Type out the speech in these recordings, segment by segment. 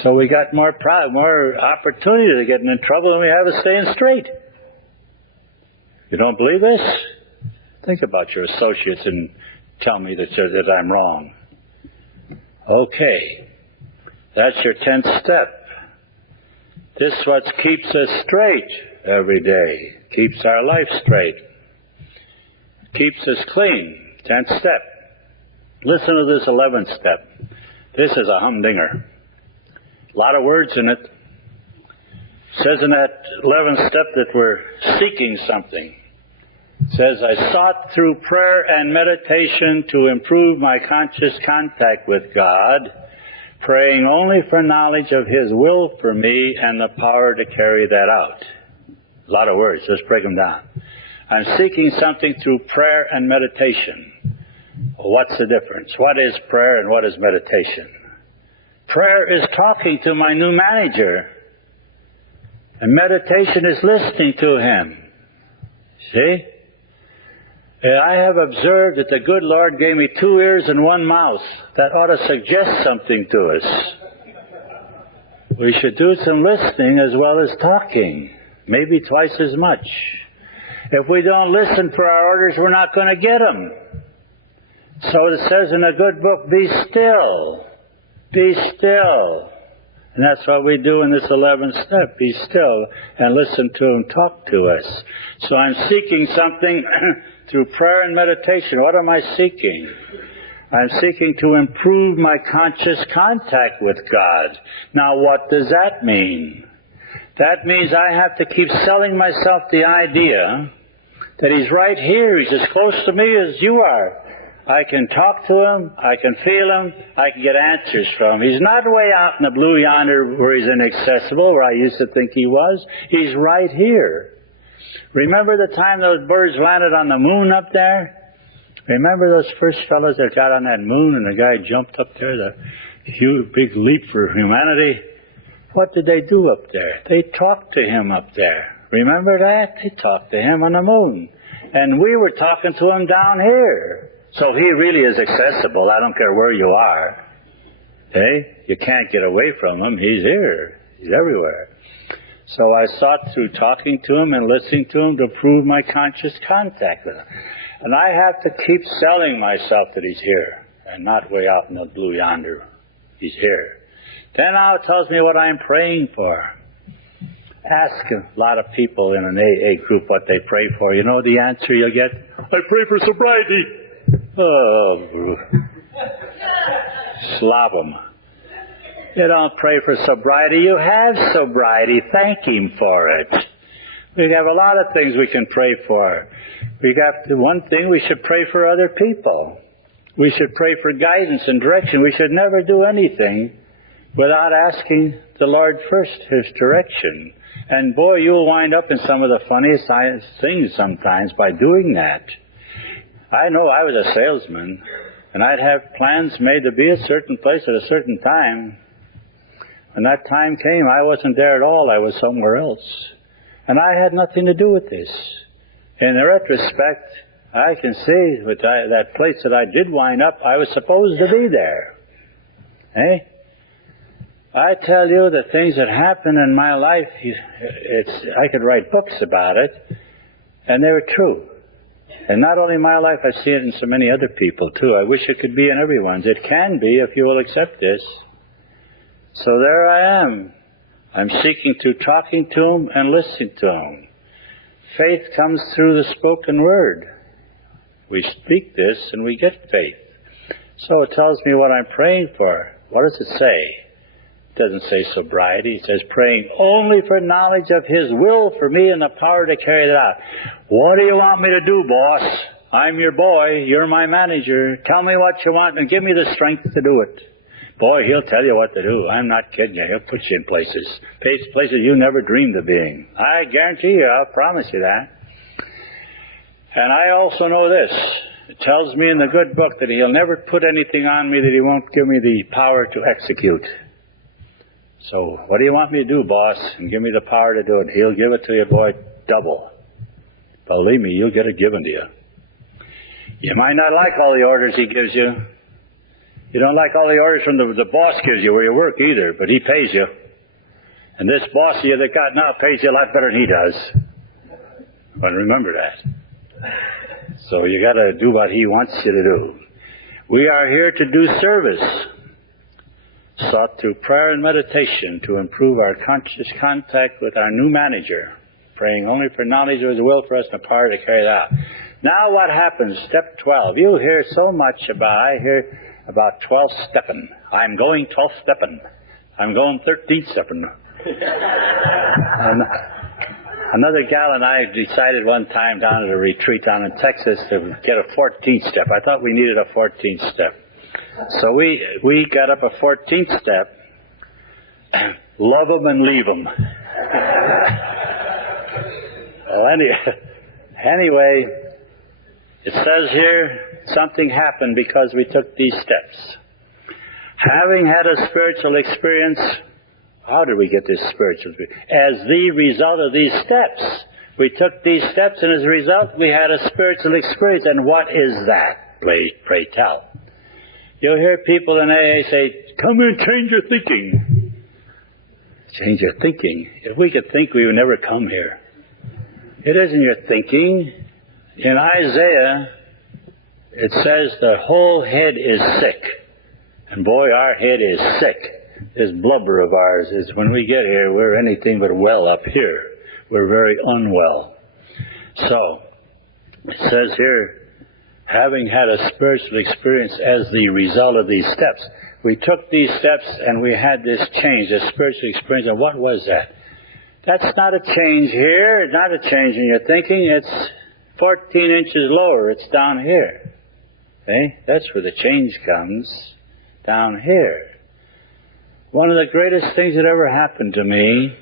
So we got more opportunity to get in trouble than we have of staying straight. You don't believe this? Think about your associates and tell me that I'm wrong. Okay. That's your 10th step. This is what keeps us straight every day. Keeps our life straight. Keeps us clean. 10th step. Listen to this 11th step. This is a humdinger. A lot of words in it. It says in that 11th step that we're seeking something. It says, I sought through prayer and meditation to improve my conscious contact with God, praying only for knowledge of His will for me and the power to carry that out. A lot of words. Let's break them down. I'm seeking something through prayer and meditation. What's the difference? What is prayer and what is meditation? Prayer is talking to my new manager. And meditation is listening to him. See? I have observed that the good Lord gave me 2 ears and 1 mouth. That ought to suggest something to us. We should do some listening as well as talking. Maybe twice as much. If we don't listen for our orders, we're not going to get them. So it says in a good book, be still. Be still. And that's what we do in this 11th step. Be still and listen to Him talk to us. So I'm seeking something through prayer and meditation. What am I seeking? I'm seeking to improve my conscious contact with God. Now, what does that mean? That means I have to keep selling myself the idea that He's right here. He's as close to me as you are. I can talk to Him, I can feel Him, I can get answers from Him. He's not way out in the blue yonder where He's inaccessible, where I used to think He was. He's right here. Remember the time those birds landed on the moon up there? Remember those first fellows that got on that moon and the guy jumped up there, the huge big leap for humanity? What did they do up there? They talked to Him up there. Remember that? They talked to Him on the moon. And we were talking to Him down here. So He really is accessible. I don't care where you are. Hey? You can't get away from Him. He's here. He's everywhere. So I sought through talking to Him and listening to Him to prove my conscious contact with Him. And I have to keep selling myself that He's here and not way out in the blue yonder. He's here. Then now it tells me what I'm praying for. Ask a lot of people in an AA group what they pray for. You know the answer you'll get? I pray for sobriety. Oh, slop 'em. You don't pray for sobriety. You have sobriety. Thank Him for it. We have a lot of things we can pray for. We got one thing, we should pray for other people. We should pray for guidance and direction. We should never do anything without asking the Lord first His direction. And boy, you'll wind up in some of the funniest things sometimes by doing that. I know I was a salesman, and I'd have plans made to be a certain place at a certain time. When that time came, I wasn't there at all. I was somewhere else. And I had nothing to do with this. In retrospect, I can see with that place that I did wind up, I was supposed to be there. Eh? I tell you, the things that happened in my life, I could write books about it, and they were true. And not only my life, I see it in so many other people, too. I wish it could be in everyone's. It can be if you will accept this. So there I am. I'm seeking through talking to Him and listening to Him. Faith comes through the spoken word. We speak this and we get faith. So it tells me what I'm praying for. What does it say? It doesn't say sobriety. It says praying only for knowledge of His will for me and the power to carry that out. What do you want me to do, boss? I'm your boy. You're my manager. Tell me what you want and give me the strength to do it. Boy, He'll tell you what to do. I'm not kidding you. He'll put you in places you never dreamed of being. I guarantee you, I'll promise you that. And I also know this. It tells me in the good book that He'll never put anything on me that He won't give me the power to execute. So, what do you want me to do, boss? And give me the power to do it. He'll give it to you, boy, double. Believe me, you'll get it given to you. You might not like all the orders He gives you. You don't like all the orders from the boss gives you where you work either, but he pays you. And this boss you that got now pays you a lot better than he does. But remember that. So you got to do what he wants you to do. We are here to do service, sought through prayer and meditation to improve our conscious contact with our new manager, praying only for knowledge of his will for us and the power to carry it out. Now what happens? Step 12. You hear so much I hear about 12 stepping. I'm going 12 stepping. I'm going 13 stepping. And another gal and I decided one time down at a retreat down in Texas to get a 14th step. I thought we needed a 14th step. So we got up a 14th step. Love them and leave them. Well, anyway, it says here, something happened because we took these steps. Having had a spiritual experience, how did we get this spiritual experience? As the result of these steps. We took these steps, and as a result, we had a spiritual experience. And what is that? Pray tell. You'll hear people in AA say, come and change your thinking. Change your thinking? If we could think, we would never come here. It isn't your thinking. In Isaiah, it says the whole head is sick. And boy, our head is sick. This blubber of ours is, when we get here, we're anything but well up here. We're very unwell. So, it says here, having had a spiritual experience as the result of these steps. We took these steps and we had this change, this spiritual experience. And what was that? That's not a change here. It's not a change in your thinking. It's 14 inches lower. It's down here. Okay? That's where the change comes. Down here. One of the greatest things that ever happened to me,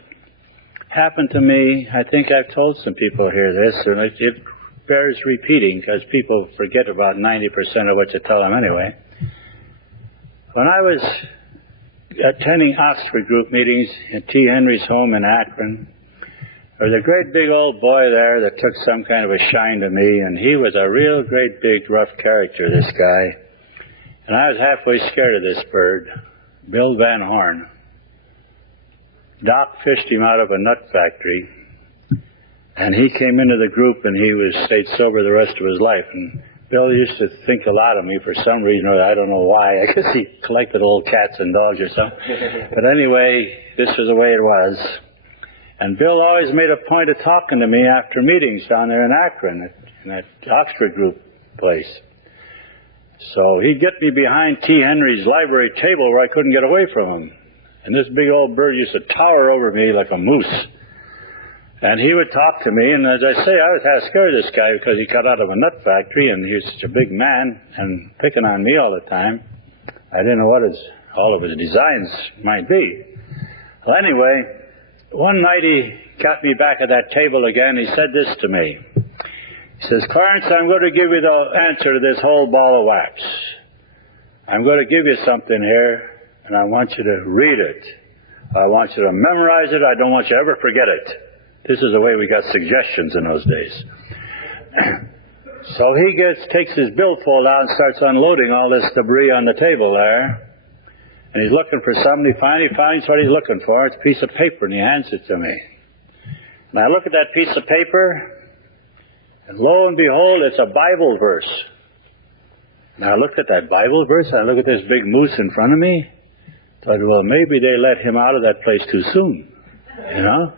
I think I've told some people here this, and it bears repeating because people forget about 90% of what you tell them anyway. When I was attending Oxford group meetings at T. Henry's home in Akron, there was a great big old boy there that took some kind of a shine to me, and he was a real great big rough character, this guy. And I was halfway scared of this bird, Bill Van Horn. Doc fished him out of a nut factory, and he came into the group and he stayed sober the rest of his life. And Bill used to think a lot of me for some reason, or I don't know why. I guess he collected old cats and dogs or something. But anyway, this was the way it was. And Bill always made a point of talking to me after meetings down there in Akron, in that Oxford group place. So he'd get me behind T. Henry's library table where I couldn't get away from him. And this big old bird used to tower over me like a moose. And he would talk to me, and as I say, I was half scared of this guy because he got out of a nut factory, and he was such a big man, and picking on me all the time. I didn't know what all of his designs might be. Well, anyway, one night he got me back at that table again. He said this to me. He says, Clarence, I'm going to give you the answer to this whole ball of wax. I'm going to give you something here, and I want you to read it. I want you to memorize it. I don't want you to ever forget it. This is the way we got suggestions in those days. So he takes his billfold out and starts unloading all this debris on the table there. And he's looking for something. He finds what he's looking for. It's a piece of paper, and he hands it to me. And I look at that piece of paper, and lo and behold, it's a Bible verse. Now I looked at that Bible verse, and I look at this big moose in front of me. I thought, well, maybe they let him out of that place too soon, you know?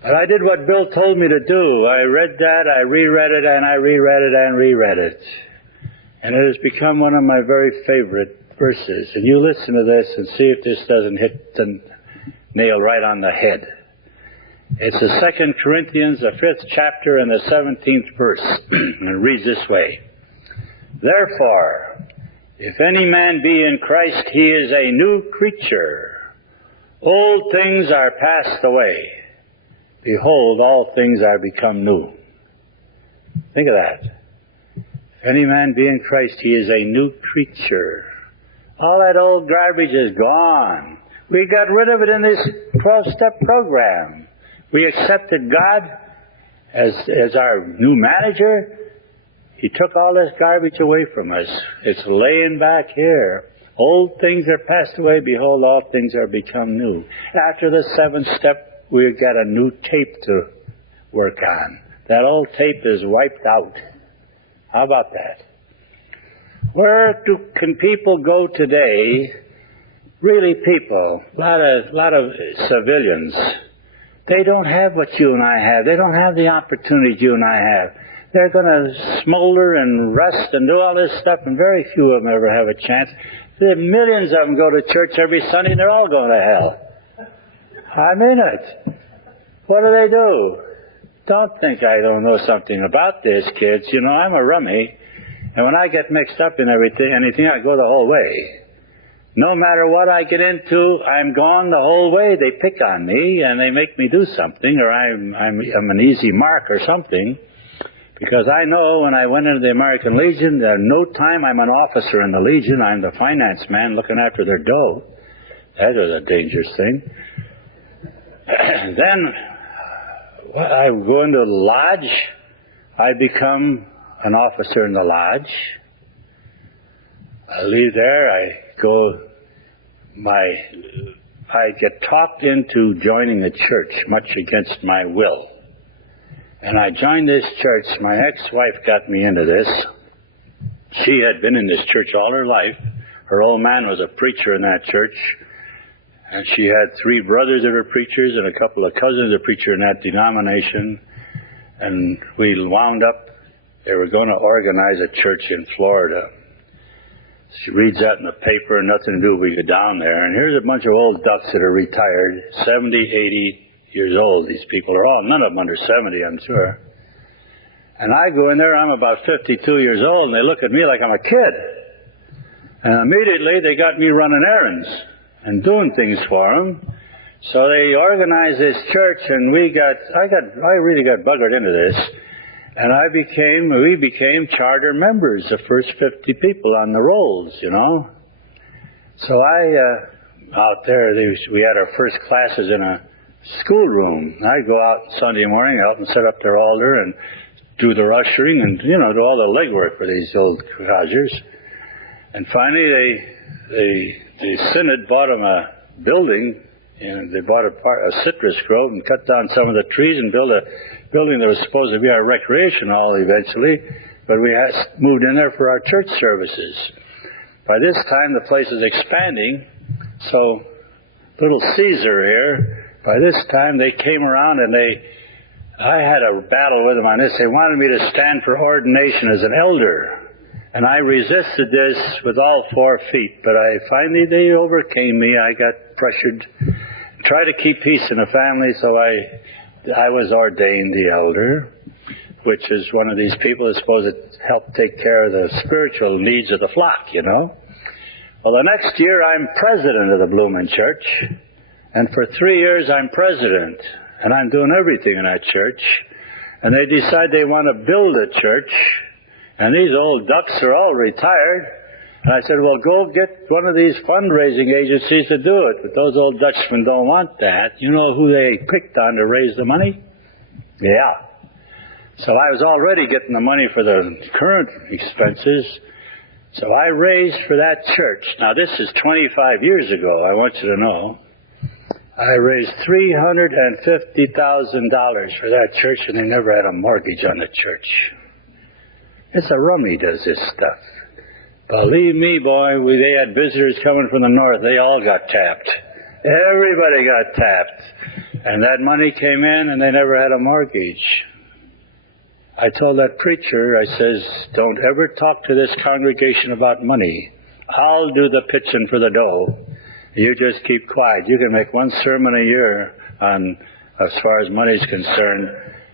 But I did what Bill told me to do. I read that, I reread it, and I reread it, and reread it. And it has become one of my very favorite verses. And you listen to this and see if this doesn't hit the nail right on the head. It's the 2 Corinthians, the 5th chapter, and the 17th verse. And it reads this way. Therefore, if any man be in Christ, he is a new creature. Old things are passed away. Behold, all things are become new. Think of that. If any man be in Christ, he is a new creature. All that old garbage is gone. We got rid of it in this 12-step program. We accepted God as our new manager. He took all this garbage away from us. It's laying back here. Old things are passed away. Behold, all things are become new. After the seventh step, we get a new tape to work on. That old tape is wiped out. How about that? Where can people go today? Really people, a lot of civilians. They don't have what you and I have. They don't have the opportunities you and I have. They're going to smolder and rust and do all this stuff, and very few of them ever have a chance. There are millions of them go to church every Sunday, and they're all going to hell. I mean it. What do? Don't think I don't know something about this, kids. You know, I'm a rummy, and when I get mixed up in anything, I go the whole way. No matter what I get into, I'm gone the whole way. They pick on me, and they make me do something, or I'm an easy mark or something. Because I know when I went into the American Legion, no time I'm an officer in the Legion. I'm the finance man looking after their dough. That was a dangerous thing. Then I go into the lodge. I become an officer in the lodge. I leave there. I get talked into joining a church, much against my will. And I joined this church. My ex-wife got me into this. She had been in this church all her life. Her old man was a preacher in that church. And she had 3 brothers that were preachers and a couple of cousins that were preachers in that denomination. And we wound up, they were going to organize a church in Florida. She reads that in the paper, nothing to do. We go down there, and here's a bunch of old ducks that are retired, 70, 80 years old. These people are all, none of them under 70, I'm sure. And I go in there, I'm about 52 years old, and they look at me like I'm a kid. And immediately they got me running errands and doing things for them. So they organized this church, and I really got buggered into this. And we became charter members, the first 50 people on the rolls, you know. So out there, we had our first classes in a schoolroom. I go out Sunday morning, help them set up their altar and do the ushering and, do all the legwork for these old codgers. And finally, the synod bought them a building, and they bought a citrus grove and cut down some of the trees and built a building that was supposed to be our recreation hall eventually, but we moved in there for our church services. By this time, the place is expanding, so little Caesar here, by this time they came around and I had a battle with them on this. They wanted me to stand for ordination as an elder, and I resisted this with all 4 feet, but finally they overcame me. I got pressured, tried to keep peace in the family, so I was ordained the elder, which is one of these people that's supposed to help take care of the spiritual needs of the flock, Well, the next year I'm president of the Bloomin' Church, and for 3 years I'm president, and I'm doing everything in that church. And they decide they want to build a church, and these old ducks are all retired. And I said, well, go get one of these fundraising agencies to do it. But those old Dutchmen don't want that. You know who they picked on to raise the money? Yeah. So I was already getting the money for the current expenses. So I raised for that church. Now, this is 25 years ago, I want you to know. I raised $350,000 for that church, and they never had a mortgage on the church. It's a rummy does this stuff. Believe me, boy, they had visitors coming from the north. They all got tapped. Everybody got tapped. And that money came in, and they never had a mortgage. I told that preacher, I says, don't ever talk to this congregation about money. I'll do the pitching for the dough. You just keep quiet. You can make 1 sermon a year as far as money is concerned,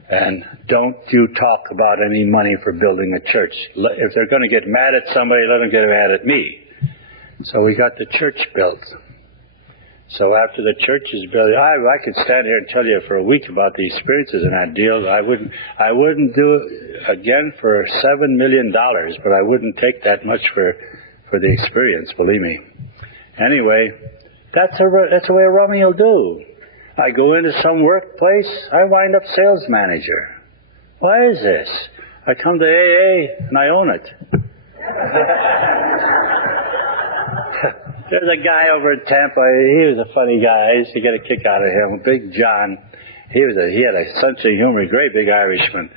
and don't you talk about any money for building a church. If they're going to get mad at somebody, let them get mad at me. So we got the church built. So after the church is built, I could stand here and tell you for a week about the experiences in that deal. I wouldn't do it again for $7 million, but I wouldn't take that much for the experience, believe me. Anyway, that's the way a rummy will do. I go into some workplace, I wind up sales manager. Why is this? I come to AA and I own it. There's a guy over in Tampa. He was a funny guy. I used to get a kick out of him. Big John. He had a sense of humor, great big Irishman.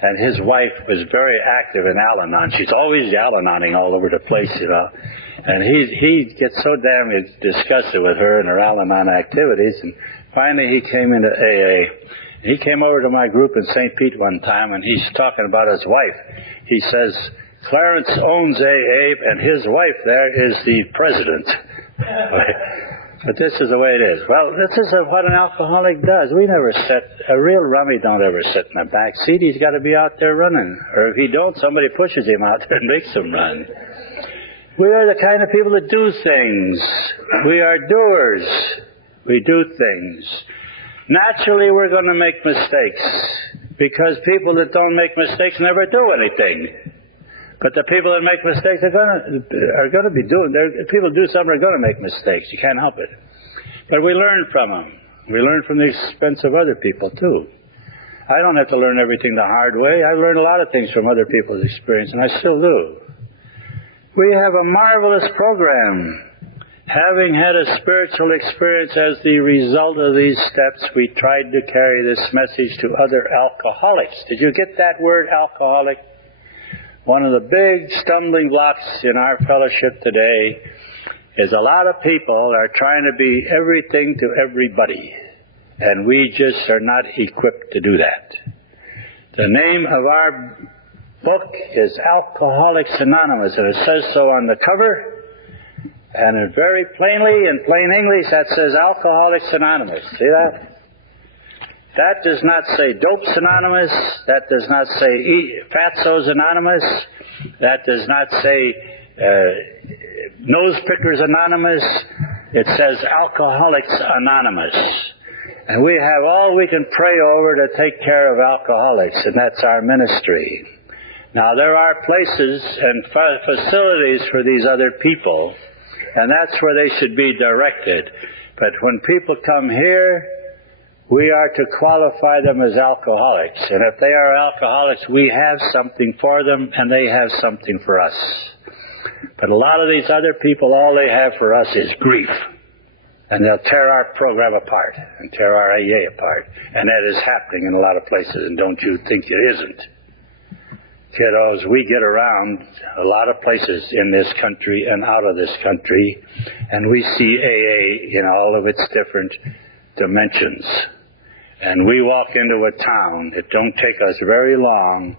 And his wife was very active in Al-Anon. She's always Al-Anoning all over the place, you know. And he gets so damn disgusted with her and her Al-Anon activities. And finally he came into AA. He came over to my group in St. Pete one time, and he's talking about his wife. He says, Clarence owns AA, and his wife there is the president. But this is the way it is. Well, this is what an alcoholic does. A real rummy don't ever sit in the back seat. He's got to be out there running. Or if he don't, somebody pushes him out there and makes him run. We are the kind of people that do things. We are doers. We do things. Naturally, we're going to make mistakes, because people that don't make mistakes never do anything. But the people that make mistakes are going to be doing. People do something are going to make mistakes. You can't help it. But we learn from them. We learn from the expense of other people too. I don't have to learn everything the hard way. I learned a lot of things from other people's experience, and I still do. We have a marvelous program. Having had a spiritual experience as the result of these steps, we tried to carry this message to other alcoholics. Did you get that word, alcoholic? One of the big stumbling blocks in our fellowship today is a lot of people are trying to be everything to everybody, and we just are not equipped to do that. The name of our book is Alcoholics Anonymous, and it says so on the cover. And very plainly, in plain English, that says Alcoholics Anonymous. See that? That does not say Dopes Anonymous. That does not say Fatsos Anonymous. That does not say Nose Pickers Anonymous. It says Alcoholics Anonymous. And we have all we can pray over to take care of alcoholics, and that's our ministry. Now, there are places and facilities for these other people, and that's where they should be directed. But when people come here, we are to qualify them as alcoholics. And if they are alcoholics, we have something for them, and they have something for us. But a lot of these other people, all they have for us is grief. And they'll tear our program apart and tear our AA apart. And that is happening in a lot of places, and don't you think it isn't. Kiddos, we get around a lot of places in this country and out of this country, and we see AA in all of its different dimensions. And we walk into a town, it don't take us very long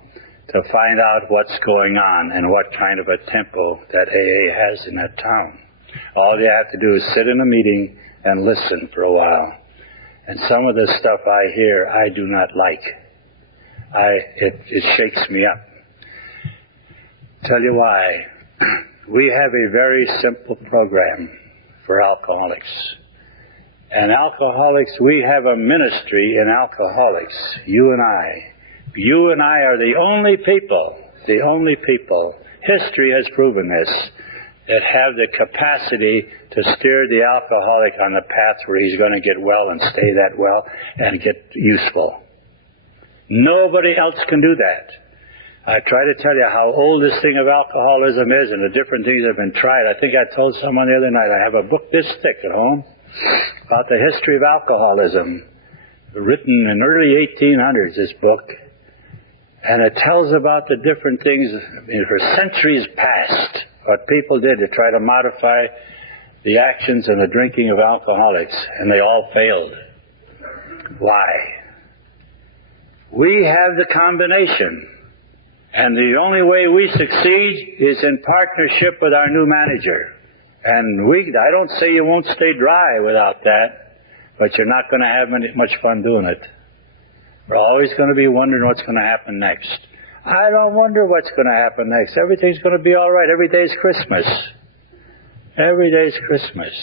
to find out what's going on and what kind of a tempo that AA has in that town. All you have to do is sit in a meeting and listen for a while. And some of the stuff I hear, I do not like. It shakes me up. Tell you why. We have a very simple program for alcoholics. And alcoholics, we have a ministry in alcoholics, you and I. You and I are the only people, history has proven this, that have the capacity to steer the alcoholic on the path where he's going to get well and stay that well and get useful. Nobody else can do that. I try to tell you how old this thing of alcoholism is and the different things that have been tried. I think I told someone the other night, I have a book this thick at home about the history of alcoholism, written in early 1800s, this book. And it tells about the different things for centuries past, what people did to try to modify the actions and the drinking of alcoholics, and they all failed. Why? We have the combination. And the only way we succeed is in partnership with our new manager. And I don't say you won't stay dry without that, but you're not going to have much fun doing it. We're always going to be wondering what's going to happen next. I don't wonder what's going to happen next. Everything's going to be all right. Every day's Christmas. Every day's Christmas.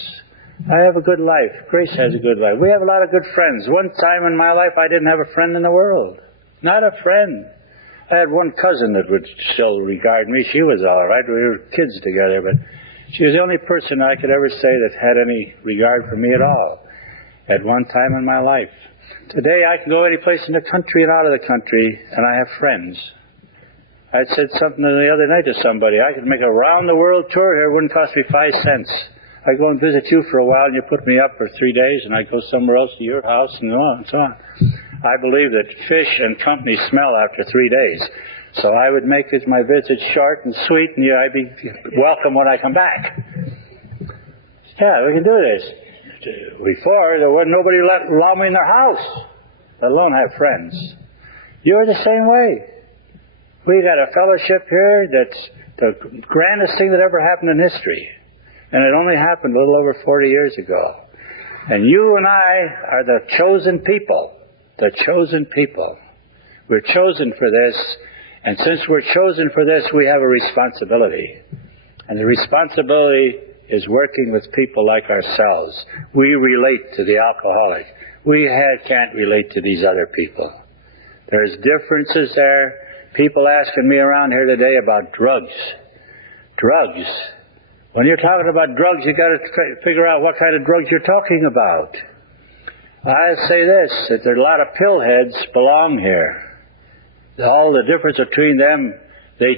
I have a good life. Grace has a good life. We have a lot of good friends. One time in my life, I didn't have a friend in the world. Not a friend. I had one cousin that would still regard me. She was all right. We were kids together, but she was the only person I could ever say that had any regard for me at all at one time in my life. Today, I can go any place in the country and out of the country, and I have friends. I said something the other night to somebody. I could make a round-the-world tour here. It wouldn't cost me 5 cents. I go and visit you for a while, and you put me up for 3 days, and I go somewhere else to your house, and so on and so on. I believe that fish and company smell after 3 days. So I would make my visit short and sweet, and I'd be welcome when I come back. Yeah, we can do this. Before, there wasn't nobody allow me in their house, let alone have friends. You're the same way. We got a fellowship here that's the grandest thing that ever happened in history. And it only happened a little over 40 years ago. And you and I are the chosen people. The chosen people. We're chosen for this. And since we're chosen for this, we have a responsibility. And the responsibility is working with people like ourselves. We relate to the alcoholic. We can't relate to these other people. There's differences there. People asking me around here today about drugs. Drugs. When you're talking about drugs, you've got to figure out what kind of drugs you're talking about. I say this, that there are a lot of pillheads belong here. All the difference between them, they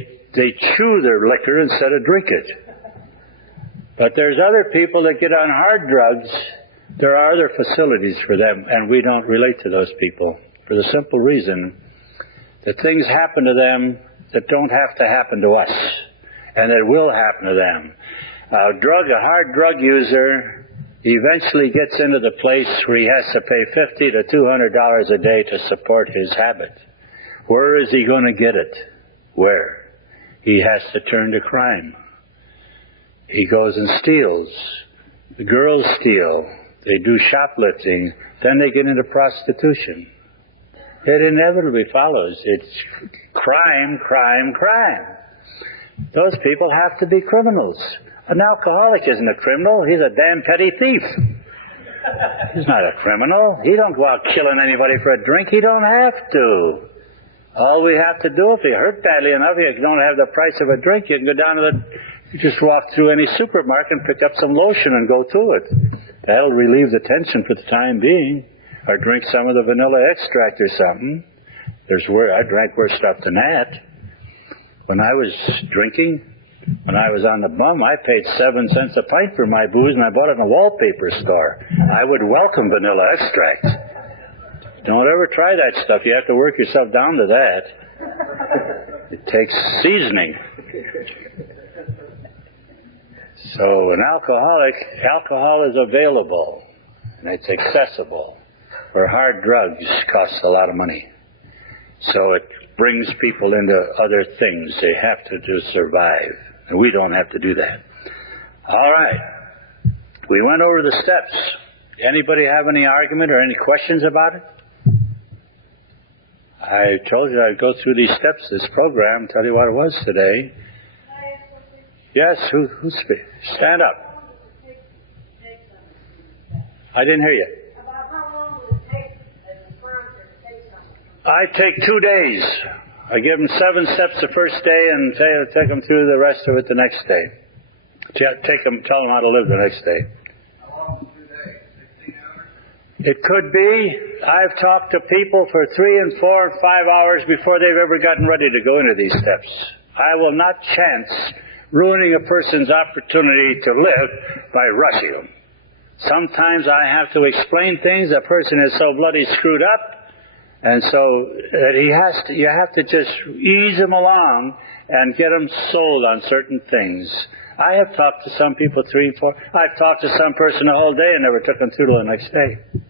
chew their liquor instead of drink it. But there's other people that get on hard drugs. There are other facilities for them, and we don't relate to those people for the simple reason that things happen to them that don't have to happen to us, and that will happen to them. A hard drug user eventually gets into the place where he has to pay $50 to $200 a day to support his habit. Where is he going to get it? Where? He has to turn to crime. He goes and steals. The girls steal. They do shoplifting. Then they get into prostitution. It inevitably follows. It's crime, crime, crime. Those people have to be criminals. An alcoholic isn't a criminal. He's a damn petty thief. He's not a criminal. He don't go out killing anybody for a drink. He don't have to. All we have to do, if you hurt badly enough, you don't have the price of a drink, you can go down to you just walk through any supermarket and pick up some lotion and go to it. That'll relieve the tension for the time being. Or drink some of the vanilla extract or something. I drank worse stuff than that. When I was drinking, when I was on the bum, I paid 7 cents a pint for my booze, and I bought it in a wallpaper store. I would welcome vanilla extract. Don't ever try that stuff. You have to work yourself down to that. It takes seasoning. So an alcohol is available, and it's accessible. Where hard drugs cost a lot of money. So it brings people into other things they have to survive. And we don't have to do that. All right. We went over the steps. Anybody have any argument or any questions about it? I told you I'd go through these steps, this program, tell you what it was today. Yes, who's speaking? Stand up. I didn't hear you. I take 2 days. I give them 7 steps the first day and take them through the rest of it the next day. Tell them how to live the next day. How long is 2 days? 16 hours? It could be. I've talked to people for 3 and 4 and 5 hours before they've ever gotten ready to go into these steps. I will not chance ruining a person's opportunity to live by rushing them. Sometimes I have to explain things. A person is so bloody screwed up. And so that you have to just ease them along and get them sold on certain things. I have talked to some people 3 and 4. I've talked to some person the whole day and never took them through till the next day.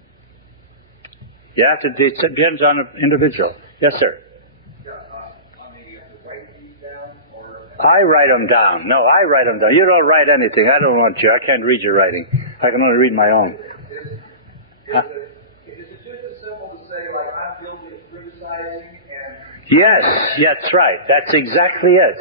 It depends on an individual. Yes, sir. I write them down. No, I write them down. You don't write anything. I don't want you. I can't read your writing. I can only read my own. Yes, that's right. That's exactly it.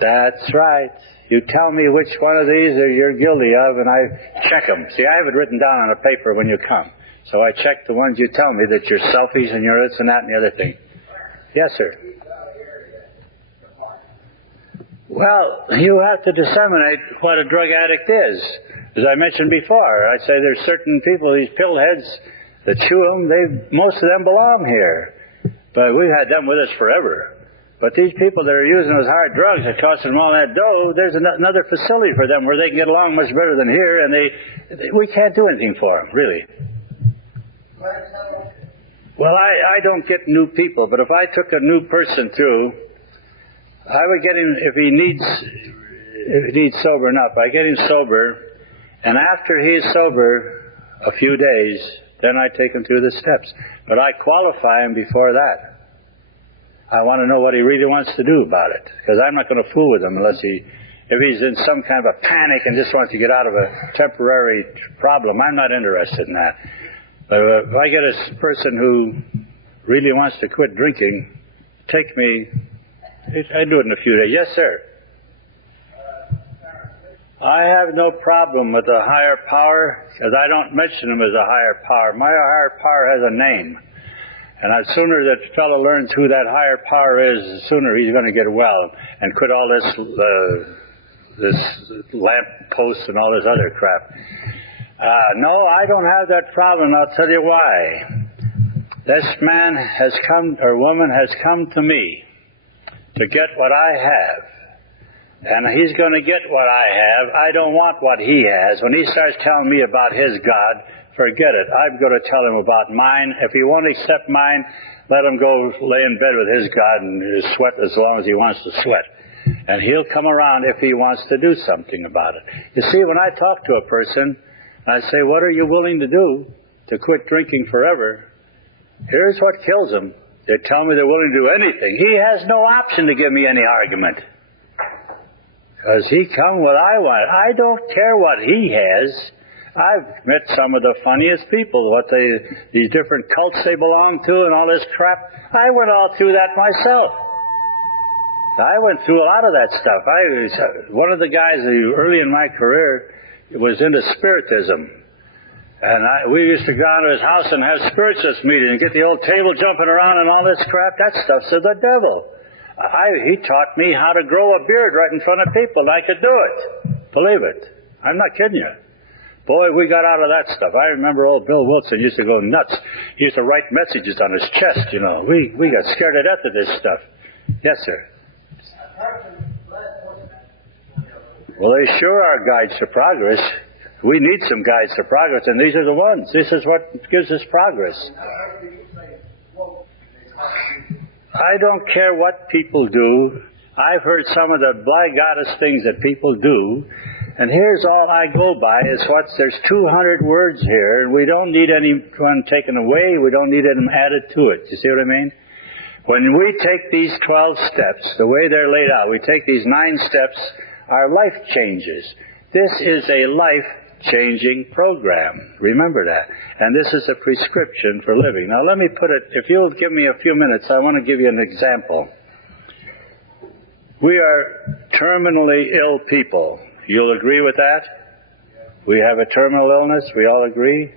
That's right. You tell me which one of these you're guilty of, and I check them. See, I have it written down on a paper when you come. So I check the ones you tell me that you're selfish and you're this and that and the other thing. Yes, sir. Well, you have to disseminate what a drug addict is. As I mentioned before, I say there's certain people, these pillheads that chew them, most of them belong here. But we've had them with us forever. But these people that are using those hard drugs that cost them all that dough, there's another facility for them where they can get along much better than here, and we can't do anything for them, really. Well, I don't get new people, but if I took a new person through, I would get him, if he needs sobering up, I get him sober, and after he's sober a few days, then I take him through the steps. But I qualify him before that. I want to know what he really wants to do about it, because I'm not going to fool with him unless if he's in some kind of a panic and just wants to get out of a temporary problem. I'm not interested in that. But if I get a person who really wants to quit drinking, take me, I do it in a few days. Yes, sir. I have no problem with a higher power, because I don't mention him as a higher power. My higher power has a name. And the sooner that fellow learns who that higher power is, the sooner he's going to get well and quit all this lamp posts and all this other crap. No, I don't have that problem, and I'll tell you why. This man has come, or woman has come to me to get what I have. And he's going to get what I have. I don't want what he has. When he starts telling me about his God, forget it. I'm going to tell him about mine. If he won't accept mine, let him go lay in bed with his God and sweat as long as he wants to sweat. And he'll come around if he wants to do something about it. You see, when I talk to a person, I say, what are you willing to do to quit drinking forever? Here's what kills them. They tell me they're willing to do anything. He has no option to give me any argument. Because he come what I want. I don't care what he has. I've met some of the funniest people, these different cults they belong to and all this crap. I went all through that myself. I went through a lot of that stuff. One of the guys who early in my career was into spiritism. And we used to go down to his house and have spiritist meetings and get the old table jumping around and all this crap. That stuff's of the devil. He taught me how to grow a beard right in front of people, and I could do it. Believe it. I'm not kidding you. Boy, we got out of that stuff. I remember old Bill Wilson used to go nuts. He used to write messages on his chest, you know. We got scared to death of this stuff. Yes, sir. Well, they sure are guides to progress. We need some guides to progress, and these are the ones. This is what gives us progress. I don't care what people do. I've heard some of the black-goddess things that people do, and here's all I go by is there's 200 words here, and we don't need anyone taken away. We don't need them added to it. You see what I mean? When we take these 12 steps, the way they're laid out, we take these 9 steps, our life changes. This is a life-changing program. Remember that. And this is a prescription for living. Now let me put it, if you'll give me a few minutes, I want to give you an example. We are terminally ill people. You'll agree with that? We have a terminal illness. We all agree.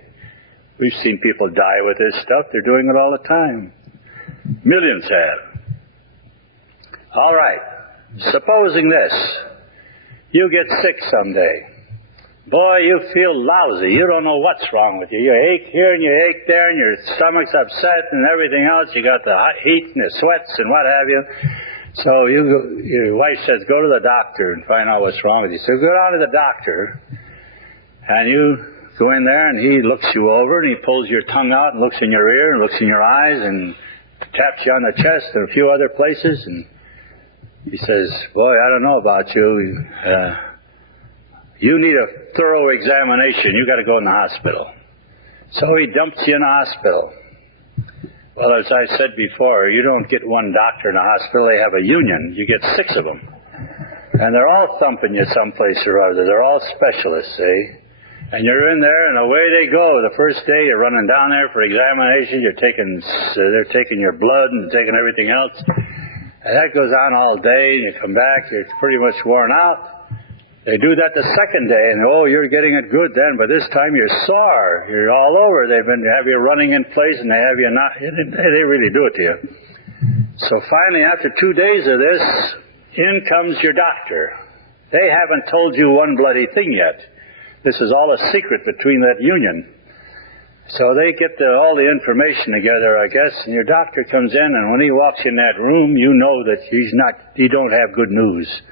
We've seen people die with this stuff. They're doing it all the time. Millions have. All right. Supposing this. You get sick someday. Boy, you feel lousy. You don't know what's wrong with you. You ache here and you ache there and your stomach's upset and everything else. You got the heat and the sweats and what have you. So your wife says, go to the doctor and find out what's wrong with you. So go down to the doctor and you go in there and he looks you over and he pulls your tongue out and looks in your ear and looks in your eyes and taps you on the chest and a few other places, and he says, boy, I don't know about you. You need a thorough examination. You got to go in the hospital. So he dumps you in the hospital. Well, as I said before, you don't get one doctor in a hospital. They have a union. You get 6 of them. And they're all thumping you someplace or other. They're all specialists, see? And you're in there, and away they go. The first day, you're running down there for examination. They're taking your blood and taking everything else. And that goes on all day, and you come back, you're pretty much worn out. They do that the second day, and you're getting it good then, but this time you're sore. You're all over. They have you running in place, and they have you not. They really do it to you. So finally, after 2 days of this, in comes your doctor. They haven't told you one bloody thing yet. This is all a secret between that union. So they get all the information together, I guess, and your doctor comes in, and when he walks in that room, you know that he don't have good news.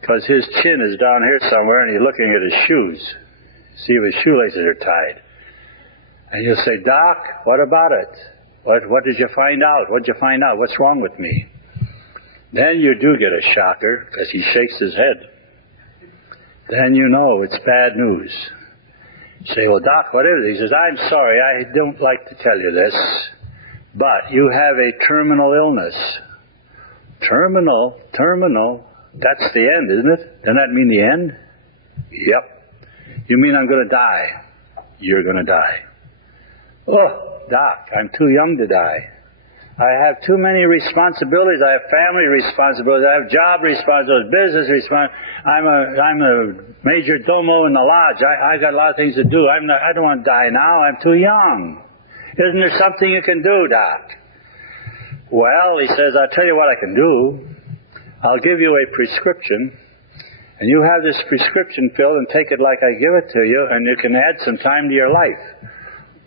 Because his chin is down here somewhere, and he's looking at his shoes. See if his shoelaces are tied. And you'll say, Doc, what about it? What did you find out? What did you find out? What's wrong with me? Then you do get a shocker, because he shakes his head. Then you know it's bad news. You say, well, Doc, what is it? He says, I'm sorry, I don't like to tell you this, but you have a terminal illness. Terminal, that's the end, isn't it? Doesn't that mean the end? Yep. You mean I'm going to die? You're going to die. Oh, Doc, I'm too young to die. I have too many responsibilities. I have family responsibilities. I have job responsibilities, business responsibilities. I'm a major domo in the lodge. I got a lot of things to do. I don't want to die now. I'm too young. Isn't there something you can do, Doc? Well, he says, I'll tell you what I can do. I'll give you a prescription, and you have this prescription filled and take it like I give it to you, and you can add some time to your life.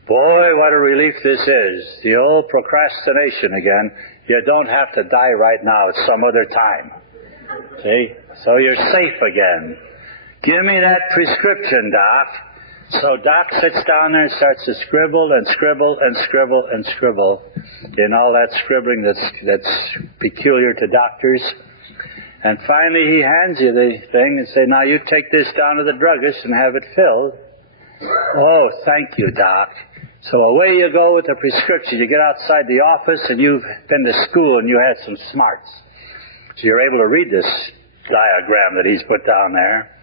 Boy, what a relief this is. The old procrastination again. You don't have to die right now. It's some other time. See? So you're safe again. Give me that prescription, Doc. So Doc sits down there and starts to scribble and scribble and scribble and scribble in all that scribbling that's peculiar to doctors. And finally he hands you the thing and says, now you take this down to the druggist and have it filled. Oh, thank you, Doc. So away you go with the prescription. You get outside the office and you've been to school and you had some smarts. So you're able to read this diagram that he's put down there.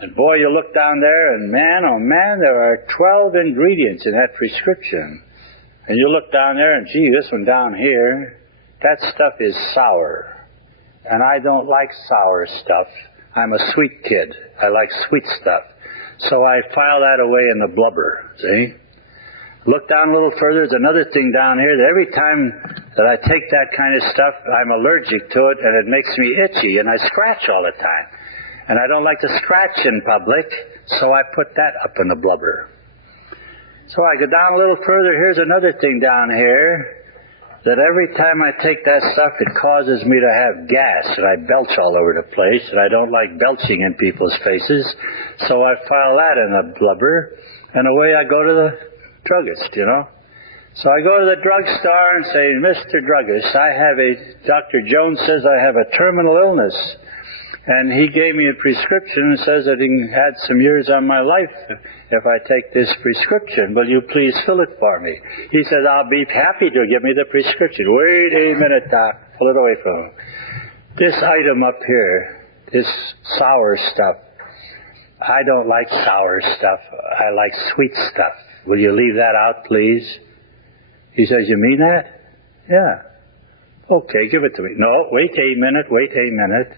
And boy, you look down there and man, oh man, there are 12 ingredients in that prescription. And you look down there and gee, this one down here, that stuff is sour. And I don't like sour stuff. I'm a sweet kid. I like sweet stuff. So I file that away in the blubber, see? Look down a little further. There's another thing down here that every time that I take that kind of stuff, I'm allergic to it, and it makes me itchy, and I scratch all the time. And I don't like to scratch in public, so I put that up in the blubber. So I go down a little further. Here's another thing down here that every time I take that stuff, it causes me to have gas, and I belch all over the place, and I don't like belching in people's faces, so I file that in the blubber, and away I go to the druggist, you know. So I go to the drugstore and say, Mr. Druggist, Dr. Jones says I have a terminal illness. And he gave me a prescription and says that he can add some years on my life if I take this prescription. Will you please fill it for me? He says, I'll be happy to give me the prescription. Wait a minute, Doc. Pull it away from him. This item up here, this sour stuff, I don't like sour stuff. I like sweet stuff. Will you leave that out, please? He says, you mean that? Yeah. Okay, give it to me. No, wait a minute.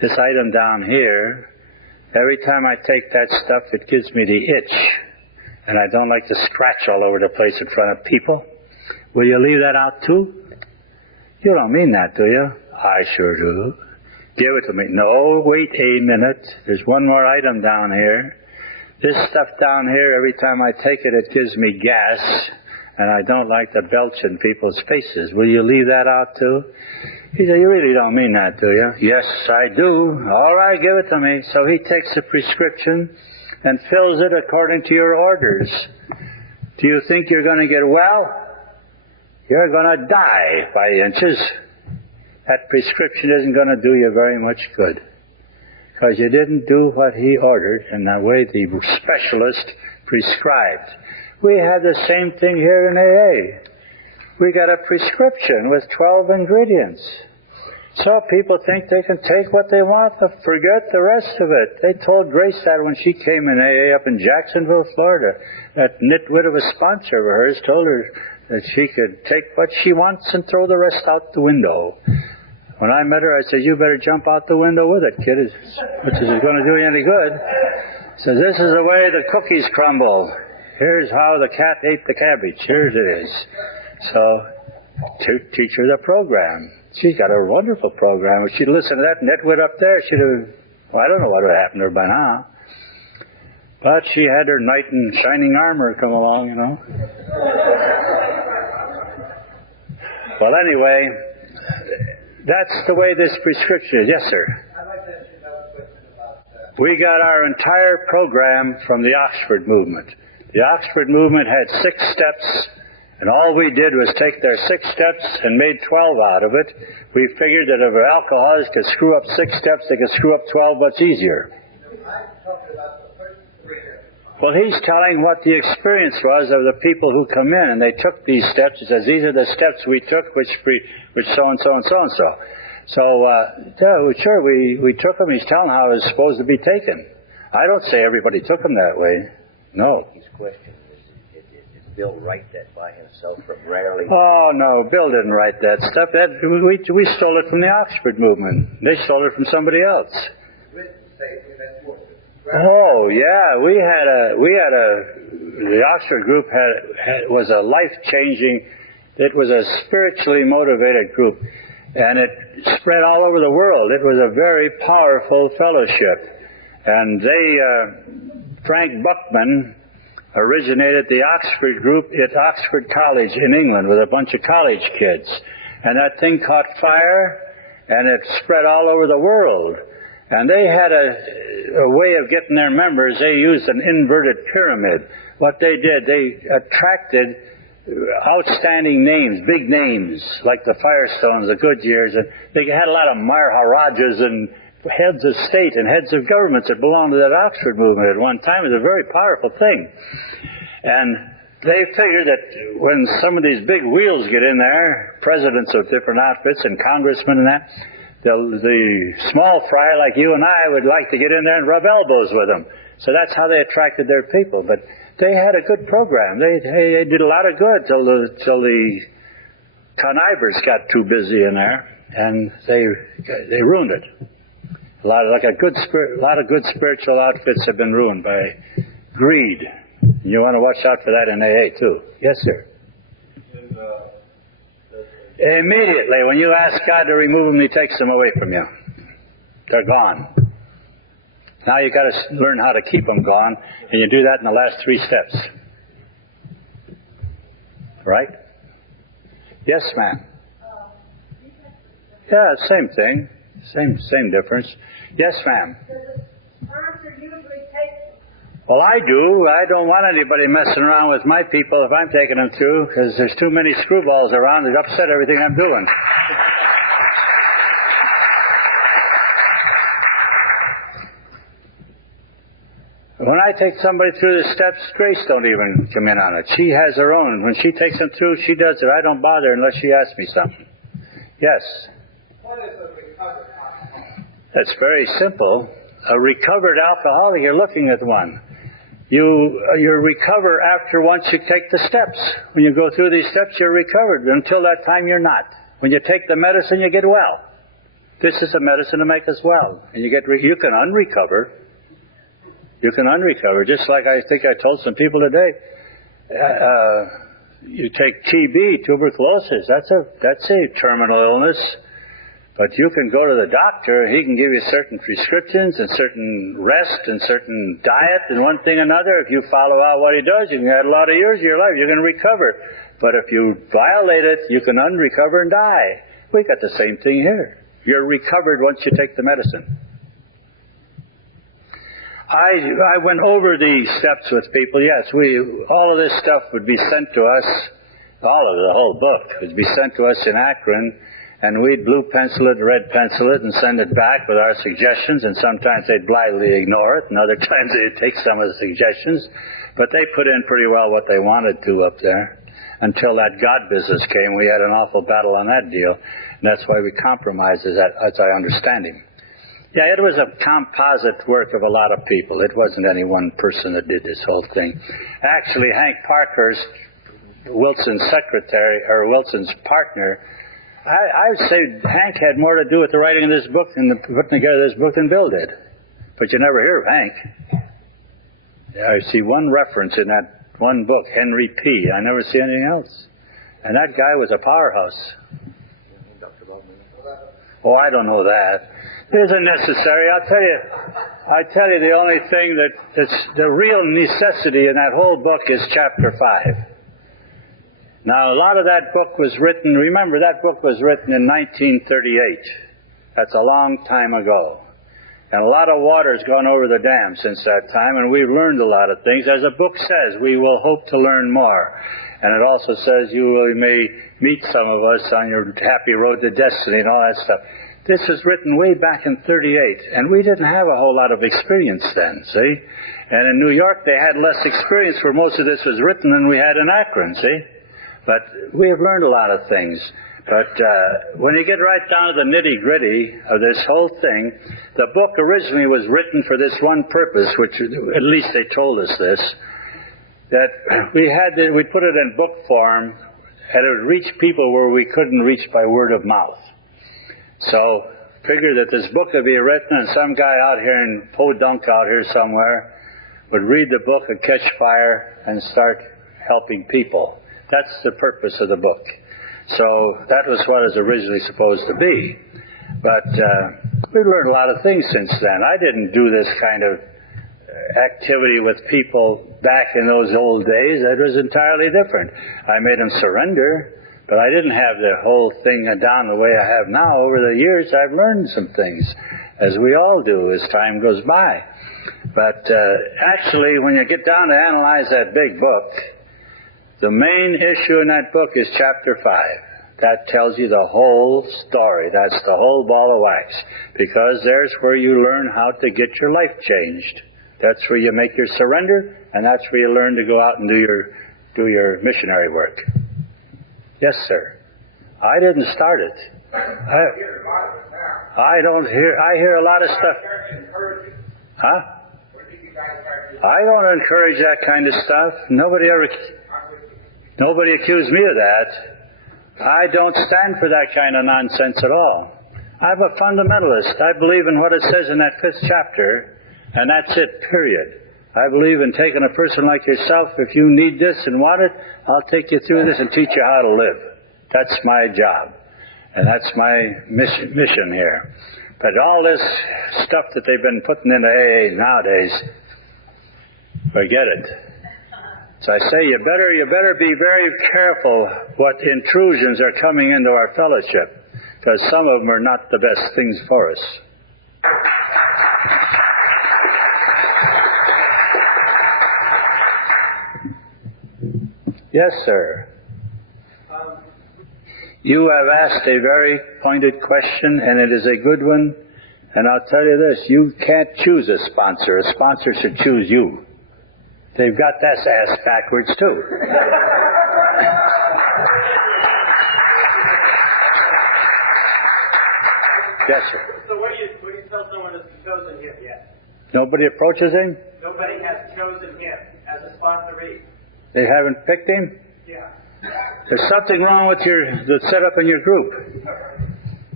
This item down here, every time I take that stuff, it gives me the itch. And I don't like to scratch all over the place in front of people. Will you leave that out too? You don't mean that, do you? I sure do. Give it to me. No, wait a minute. There's one more item down here. This stuff down here, every time I take it, it gives me gas, and I don't like to belch in people's faces. Will you leave that out too? He said, you really don't mean that, do you? Yes, I do. All right, give it to me. So he takes the prescription and fills it according to your orders. Do you think you're going to get well? You're going to die by inches. That prescription isn't going to do you very much good, because you didn't do what he ordered in the way the specialist prescribed. We have the same thing here in AA. We got a prescription with 12 ingredients. So people think they can take what they want and forget the rest of it. They told Grace that when she came in AA up in Jacksonville, Florida. That nitwit of a sponsor of hers told her that she could take what she wants and throw the rest out the window. When I met her, I said, you better jump out the window with it, kid, which isn't going to do you any good. So this is the way the cookies crumble. Here's how the cat ate the cabbage. Here it is. So teach her the program. She's got a wonderful program. If she'd listened to that nitwit up there, she'd have, well, I don't know what would have happened to her by now. But she had her knight in shining armor come along, you know. Well, anyway, that's the way this prescription is. Yes, sir. I'd like to ask you another question about We got our entire program from the Oxford movement. The Oxford movement had 6 steps, and all we did was take their 6 steps and made 12 out of it. We figured that if alcoholics could screw up 6 steps, they could screw up 12 much easier. Well, he's telling what the experience was of the people who come in, and they took these steps. He says, these are the steps we took, which so-and-so and so-and-so. So, sure, we took them. He's telling how it was supposed to be taken. I don't say everybody took them that way. No. His question is, did Bill write that by himself from rarely? Oh, no, Bill didn't write that stuff. We stole it from the Oxford movement. They stole it from somebody else. Oh, yeah, the Oxford group was a life-changing, it was a spiritually motivated group, and it spread all over the world. It was a very powerful fellowship. And Frank Buckman originated the Oxford group at Oxford College in England with a bunch of college kids. And that thing caught fire, and it spread all over the world. And they had a way of getting their members. They used an inverted pyramid. What they did, they attracted outstanding names, big names, like the Firestones, the Goodyears, and they had a lot of Maharajas and heads of state and heads of governments that belonged to that Oxford movement at one time. It was a very powerful thing. And they figured that when some of these big wheels get in there, presidents of different outfits and congressmen and that, the small fry like you and I would like to get in there and rub elbows with them. So that's how they attracted their people. But they had a good program. They did a lot of good till the connivers got too busy in there, and they ruined it. A lot of good spiritual outfits have been ruined by greed. You want to watch out for that in AA too. Yes, sir. Immediately, when you ask God to remove them, He takes them away from you. They're gone. Now you've got to learn how to keep them gone, and you do that in the last 3 steps. Right? Yes, ma'am. Yeah, same thing. Same difference. Yes, ma'am. Well, I do. I don't want anybody messing around with my people if I'm taking them through, because there's too many screwballs around that upset everything I'm doing. When I take somebody through the steps, Grace don't even come in on it. She has her own. When she takes them through, she does it. I don't bother unless she asks me something. Yes? What is a recovered alcoholic? That's very simple. A recovered alcoholic, you're looking at one. You recover after once you take the steps. When you go through these steps, you're recovered. Until that time, you're not. When you take the medicine, you get well. This is a medicine to make us well. And you can unrecover. You can unrecover. Just like I think I told some people today. You take TB, tuberculosis. That's a terminal illness. But you can go to the doctor, he can give you certain prescriptions and certain rest and certain diet and one thing or another. If you follow out what he does, you can add a lot of years of your life. You're going to recover. But if you violate it, you can unrecover and die. We got the same thing here. You're recovered once you take the medicine. I went over these steps with people. Yes, all of this stuff would be sent to us. All of the whole book would be sent to us in Akron. And we'd blue pencil it, red pencil it, and send it back with our suggestions. And sometimes they'd blithely ignore it, and other times they'd take some of the suggestions. But they put in pretty well what they wanted to up there. Until that God business came, we had an awful battle on that deal. And that's why we compromised, as I understand him. Yeah, it was a composite work of a lot of people. It wasn't any one person that did this whole thing. Actually, Hank Parkhurst, Wilson's secretary, or Wilson's partner, I would say Hank had more to do with the writing of this book and the putting together this book than Bill did. But you never hear of Hank. I see one reference in that one book, Henry P. I never see anything else. And that guy was a powerhouse. Oh, I don't know that. isn't necessary. I tell you, the only thing that's the real necessity in that whole book is chapter 5. Now, a lot of that book was written, remember, that book was written in 1938. That's a long time ago. And a lot of water's gone over the dam since that time, and we've learned a lot of things. As the book says, we will hope to learn more. And it also says you may meet some of us on your happy road to destiny and all that stuff. This was written way back in 38, and we didn't have a whole lot of experience then, see? And in New York, they had less experience where most of this was written than we had in Akron, see? But we have learned a lot of things. But when you get right down to the nitty-gritty of this whole thing, the book originally was written for this one purpose, which at least they told us this, that we put it in book form, and it would reach people where we couldn't reach by word of mouth. So figured that this book would be written, and some guy out here in Podunk out here somewhere would read the book and catch fire and start helping people. That's the purpose of the book. So that was what it was originally supposed to be. But we've learned a lot of things since then. I didn't do this kind of activity with people back in those old days. It was entirely different. I made them surrender, but I didn't have the whole thing down the way I have now. Over the years, I've learned some things, as we all do as time goes by. But actually, when you get down to analyze that big book, the main issue in that book is chapter 5. That tells you the whole story. That's the whole ball of wax. Because there's where you learn how to get your life changed. That's where you make your surrender, and that's where you learn to go out and do your missionary work. Yes, sir. I didn't start it. I hear a lot of stuff. Huh? I don't encourage that kind of stuff. Nobody accused me of that. I don't stand for that kind of nonsense at all. I'm a fundamentalist. I believe in what it says in that 5th chapter, and that's it, period. I believe in taking a person like yourself. If you need this and want it, I'll take you through this and teach you how to live. That's my job, and that's my mission here. But all this stuff that they've been putting into AA nowadays, forget it. So I say you better be very careful what intrusions are coming into our fellowship, because some of them are not the best things for us. Yes, sir. You have asked a very pointed question, and it is a good one. And I'll tell you this, you can't choose a sponsor. A sponsor should choose you. They've got that ass backwards, too. Yes, sir. So what do you tell someone that's chosen him yet? Nobody approaches him? Nobody has chosen him as a sponsoree. They haven't picked him? Yeah. There's something wrong with the setup in your group.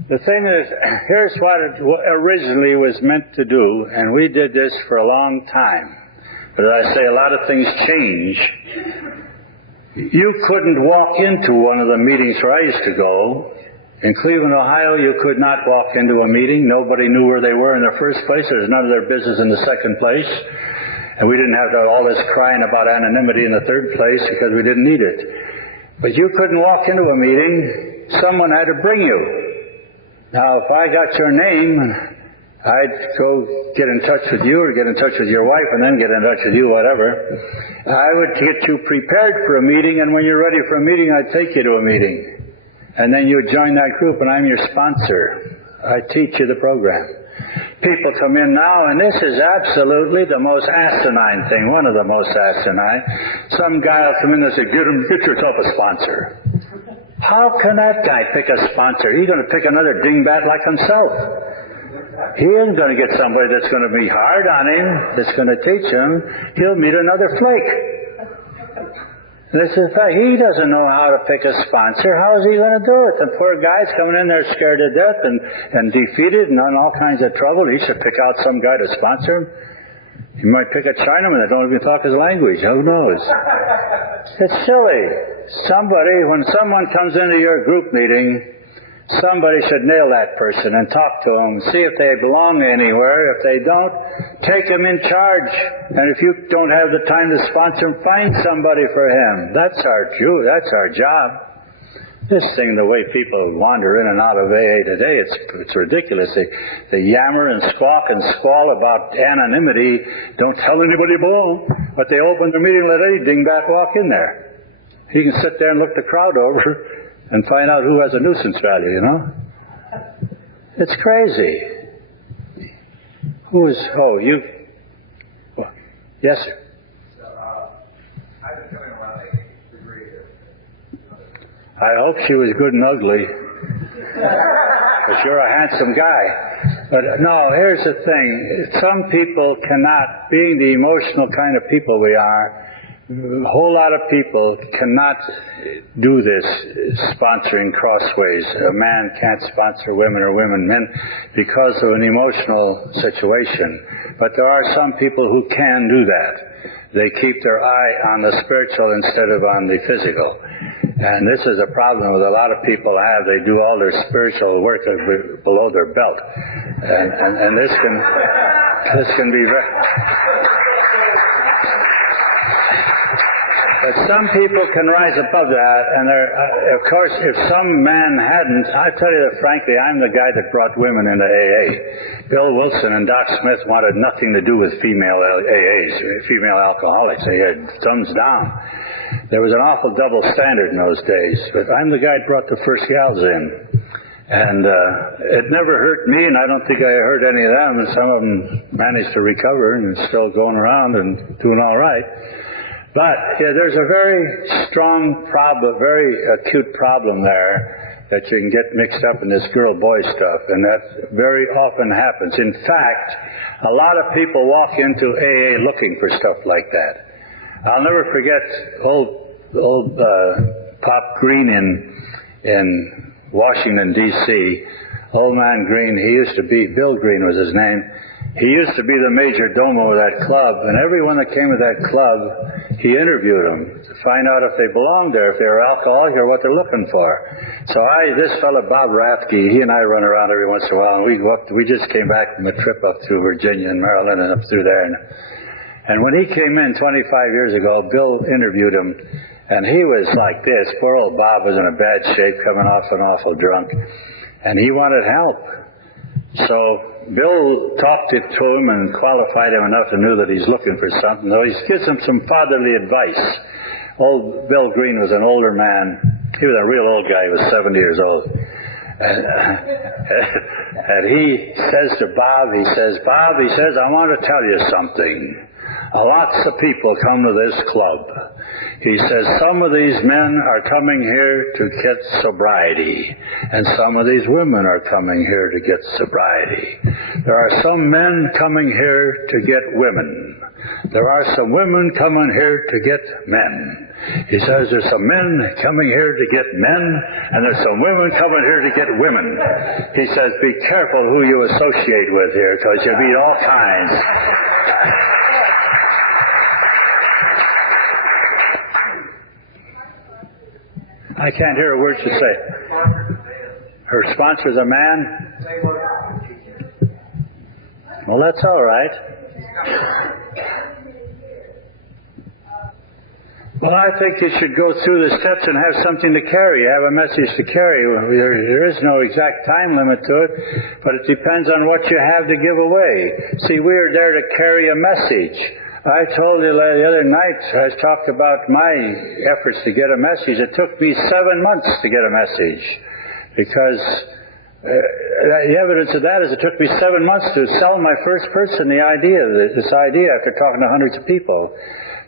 The thing is, here's what it originally was meant to do, and we did this for a long time. But as I say, a lot of things change. You couldn't walk into one of the meetings where I used to go. In Cleveland, Ohio, you could not walk into a meeting. Nobody knew where they were in the first place. There's none of their business in the second place. And we didn't have all this crying about anonymity in the third place because we didn't need it. But you couldn't walk into a meeting. Someone had to bring you. Now, if I got your name, I'd go get in touch with you or get in touch with your wife and then get in touch with you, whatever. I would get you prepared for a meeting, and when you're ready for a meeting, I'd take you to a meeting. And then you would join that group, and I'm your sponsor. I teach you the program. People come in now, and this is absolutely the most asinine thing, one of the most asinine. Some guy will come in and say, get yourself a sponsor. How can that guy pick a sponsor? He's going to pick another dingbat like himself. He isn't going to get somebody that's going to be hard on him, that's going to teach him. He'll meet another flake. This is fact. He doesn't know how to pick a sponsor. How is he going to do it? The poor guy's coming in there scared to death and defeated and in all kinds of trouble. He should pick out some guy to sponsor him. He might pick a Chinaman that don't even talk his language. Who knows? It's silly. When someone comes into your group meeting Somebody should nail that person and talk to them, see if they belong anywhere. If they don't, take them in charge. And if you don't have the time to sponsor him, find somebody for him. That's our job. This thing, the way people wander in and out of AA today, it's ridiculous. They yammer and squawk and squall about anonymity. Don't tell anybody below. But they open the meeting and let any dingbat walk in there. He can sit there and look the crowd over and find out who has a nuisance value, you know? It's crazy. Yes, sir. I've been coming around a degree here. I hope she was good and ugly. Because you're a handsome guy. But no, here's the thing. Some people cannot, being the emotional kind of people we are, a whole lot of people cannot do this sponsoring crossways. A man can't sponsor women or women men because of an emotional situation. But there are some people who can do that. They keep their eye on the spiritual instead of on the physical. And this is a problem that a lot of people have. They do all their spiritual work below their belt. And this can be very... But some people can rise above that, and of course, if some man hadn't, I tell you that frankly, I'm the guy that brought women into AA. Bill Wilson and Doc Smith wanted nothing to do with female AAs, female alcoholics. They had thumbs down. There was an awful double standard in those days, but I'm the guy that brought the first gals in. And it never hurt me, and I don't think I hurt any of them, and some of them managed to recover and are still going around and doing all right. But yeah, there's a very strong problem, very acute problem there that you can get mixed up in this girl-boy stuff, and that very often happens. In fact, a lot of people walk into AA looking for stuff like that. I'll never forget old Pop Green in Washington, D.C. Old man Green, Bill Green was his name. He used to be the major domo of that club, and everyone that came to that club, he interviewed them to find out if they belonged there, if they were alcoholic or what they're looking for. So this fellow, Bob Rathke, he and I run around every once in a while, and we just came back from a trip up through Virginia and Maryland and up through there. And when he came in 25 years ago, Bill interviewed him, and he was like this. Poor old Bob was in a bad shape, coming off an awful drunk, and he wanted help. So Bill talked it to him and qualified him enough and knew that he's looking for something. Though he gives him some fatherly advice. Old Bill Green was an older man. He was a real old guy. He was 70 years old. And he says to Bob, Bob, I want to tell you something. Lots of people come to this club. He says, some of these men are coming here to get sobriety, and some of these women are coming here to get sobriety. There are some men coming here to get women. There are some women coming here to get men. He says there's some men coming here to get men, and there's some women coming here to get women. He says, be careful who you associate with here, because you meet all kinds. I can't hear a word she say. Her sponsor's a man? Well, that's all right. Well, I think you should go through the steps and have something to carry, have a message to carry. There is no exact time limit to it, but it depends on what you have to give away. See, we are there to carry a message. I told you the other night, I talked about my efforts to get a message. It took me 7 months to get a message, because the evidence of that is it took me 7 months to sell my first person this idea after talking to hundreds of people.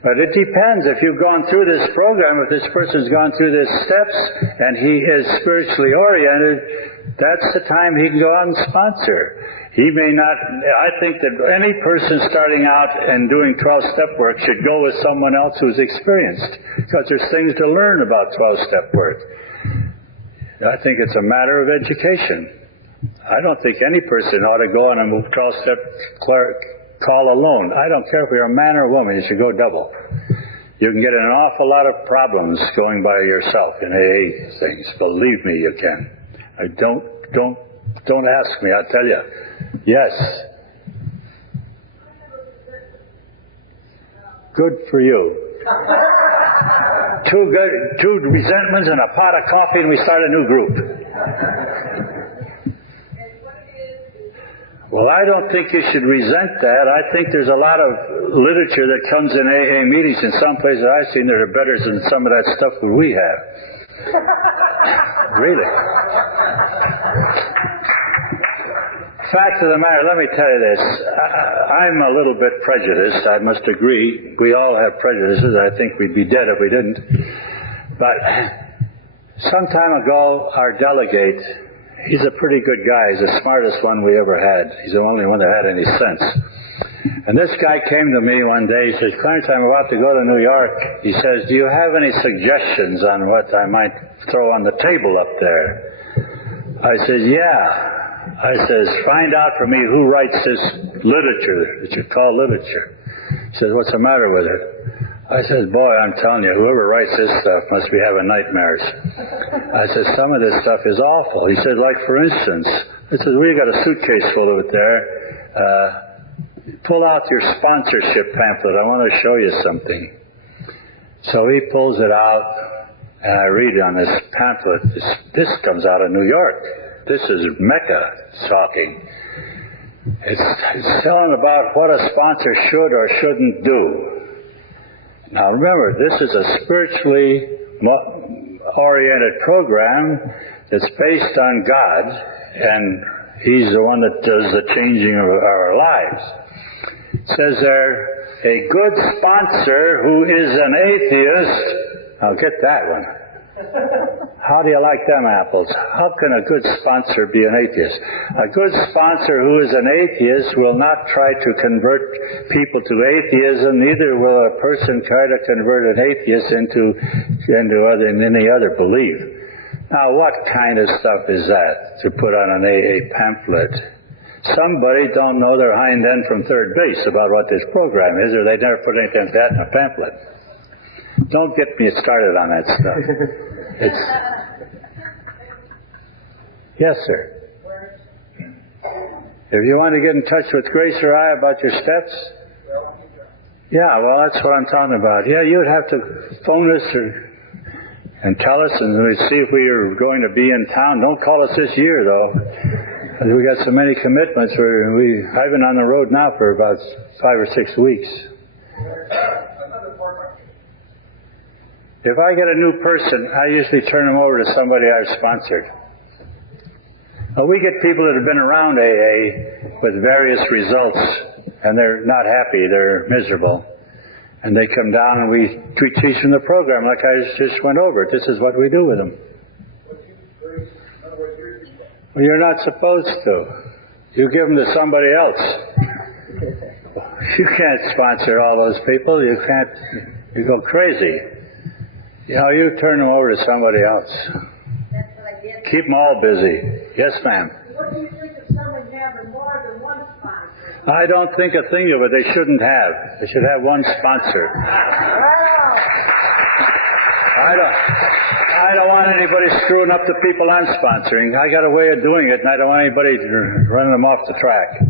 But it depends. If you've gone through this program, if this person's gone through these steps and he is spiritually oriented, that's the time he can go out and sponsor. He may not, I think that any person starting out and doing 12-step work should go with someone else who's experienced, because there's things to learn about 12-step work. I think it's a matter of education. I don't think any person ought to go on a 12-step call alone. I don't care if you're a man or a woman, you should go double. You can get in an awful lot of problems going by yourself in AA things. Believe me, you can. Don't ask me, I'll tell you. Yes. Good for you. Two resentments and a pot of coffee and we start a new group. Well, I don't think you should resent that. I think there's a lot of literature that comes in AA meetings. In some places I've seen that are better than some of that stuff that we have. Really. Fact of the matter, let me tell you this. I'm a little bit prejudiced, I must agree. We all have prejudices. I think we'd be dead if we didn't. But some time ago, our delegate, he's a pretty good guy. He's the smartest one we ever had. He's the only one that had any sense. And this guy came to me one day. He says, Clarence, I'm about to go to New York. He says, do you have any suggestions on what I might throw on the table up there? I said, yeah. I says, find out for me who writes this literature that you call literature. He says, what's the matter with it? I says, boy, I'm telling you, whoever writes this stuff must be having nightmares. I says, some of this stuff is awful. He said, like for instance, I says, we got a suitcase full of it there. Pull out your sponsorship pamphlet. I want to show you something. So he pulls it out, and I read on this pamphlet, this comes out of New York. This is Mecca talking. It's telling about what a sponsor should or shouldn't do. Now remember, this is a spiritually oriented program that's based on God, and He's the one that does the changing of our lives. It says there, a good sponsor who is an atheist, I'll get that one. How do you like them apples? How can a good sponsor be an atheist? A good sponsor who is an atheist will not try to convert people to atheism, neither will a person try to convert an atheist into any other belief. Now, what kind of stuff is that to put on an AA pamphlet? Somebody don't know their hind end from third base about what this program is, or they never put anything like that in a pamphlet. Don't get me started on that stuff. Yes, sir. If you want to get in touch with Grace or I about your steps, yeah, well, that's what I'm talking about. Yeah, you would have to phone us and tell us, and we'd see if we are going to be in town. Don't call us this year, though, because we got so many commitments. I've been on the road now for about 5 or 6 weeks. If I get a new person, I usually turn them over to somebody I've sponsored. Well, we get people that have been around AA with various results, and they're not happy, they're miserable. And they come down and we teach them the program like I just went over. This is what we do with them. Well, you're not supposed to. You give them to somebody else. You can't sponsor all those people. You can't. You go crazy. You know, you turn them over to somebody else. That's what I did. Keep them all busy. Yes, ma'am. What do you think of someone having more than one sponsor? I don't think a thing of it. They shouldn't have. They should have one sponsor. I don't want anybody screwing up the people I'm sponsoring. I got a way of doing it, and I don't want anybody running them off the track.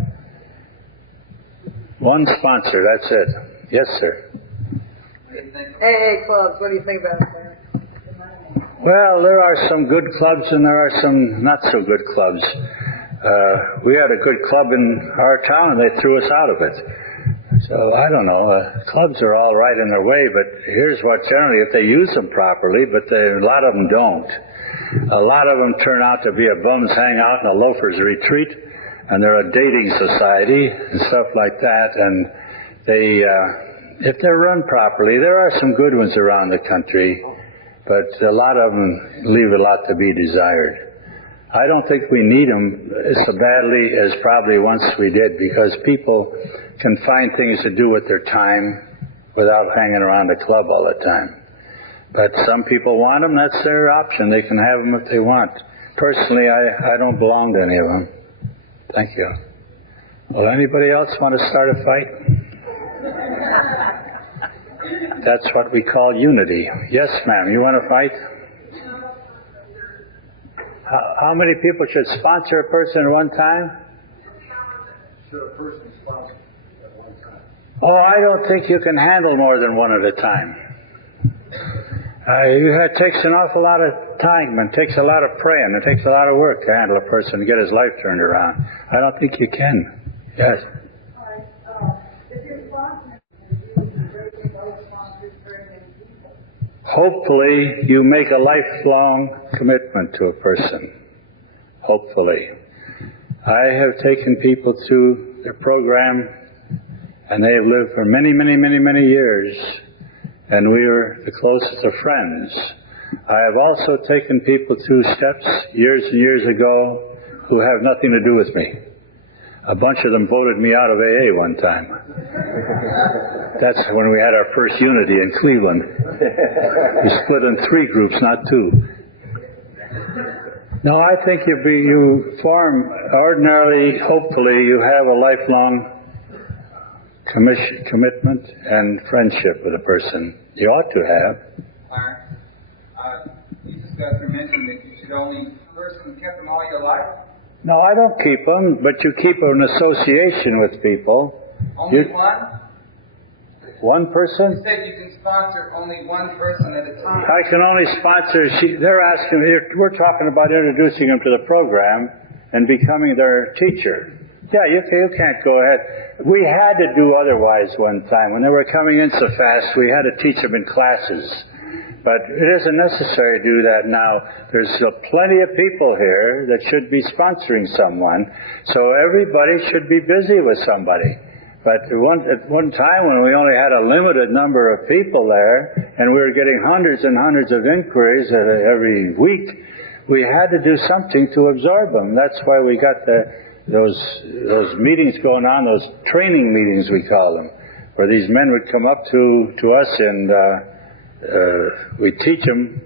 One sponsor, that's it. Yes, sir. Hey, clubs, what do you think about it? Well, there are some good clubs and there are some not so good clubs. We had a good club in our town and they threw us out of it. So, I don't know. Clubs are all right in their way, but here's what generally, if they use them properly, but a lot of them don't. A lot of them turn out to be a bums hangout and a loafers retreat, and they're a dating society and stuff like that, and they... if they're run properly, there are some good ones around the country, but a lot of them leave a lot to be desired. I don't think we need them so badly as probably once we did, because people can find things to do with their time without hanging around a club all the time. But some people want them, that's their option. They can have them if they want. Personally, I don't belong to any of them. Thank you. Well, anybody else want to start a fight? That's what we call unity. Yes, ma'am. You want to fight? How many people should sponsor a person at one time? Should a person sponsor at one time? Oh, I don't think you can handle more than one at a time. It takes an awful lot of time and takes a lot of praying. It takes a lot of work to handle a person and get his life turned around. I don't think you can. Yes. All right. If you're sponsoring, you break both sponsors very many people. Hopefully, you make a lifelong commitment to a person. Hopefully. I have taken people through their program, and they have lived for many, many, many, many years, and we are the closest of friends. I have also taken people through steps years and years ago who have nothing to do with me. A bunch of them voted me out of AA one time. That's when we had our first unity in Cleveland. We split in 3 groups, not 2. No, I think you form ordinarily, hopefully, you have a lifelong commitment and friendship with a person. You ought to have. Clarence, you just got to mention that you should only person keep them all your life. No, I don't keep them, but you keep an association with people. Only one? One person? You said you can sponsor only one person at a time. I can only sponsor, they're asking, we're talking about introducing them to the program and becoming their teacher. Yeah, you can't go ahead. We had to do otherwise one time. When they were coming in so fast, we had to teach them in classes. But it isn't necessary to do that now. There's plenty of people here that should be sponsoring someone, so everybody should be busy with somebody. But at one time when we only had a limited number of people there, and we were getting hundreds and hundreds of inquiries every week, we had to do something to absorb them. That's why we got those meetings going on, those training meetings we call them, where these men would come up to us and we teach them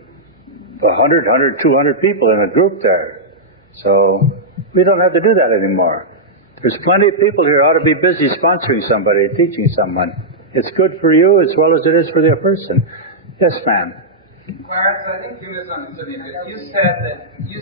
100, 200 people in a group there. So we don't have to do that anymore. There's plenty of people here who ought to be busy sponsoring somebody, teaching someone. It's good for you as well as it is for the person. Yes, ma'am. Clarence, I think you misunderstood me. You said that you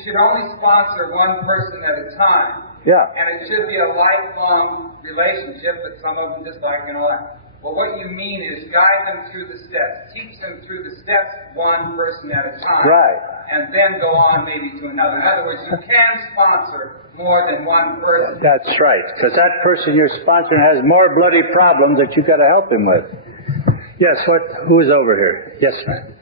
should only sponsor one person at a time. Yeah. And it should be a lifelong relationship with some of them just like and all that. Well, what you mean is guide them through the steps. Teach them through the steps one person at a time. Right. And then go on maybe to another. In other words, you can sponsor more than one person. That's right, because that person you're sponsoring has more bloody problems that you've got to help him with. Yes, who is over here? Yes, ma'am.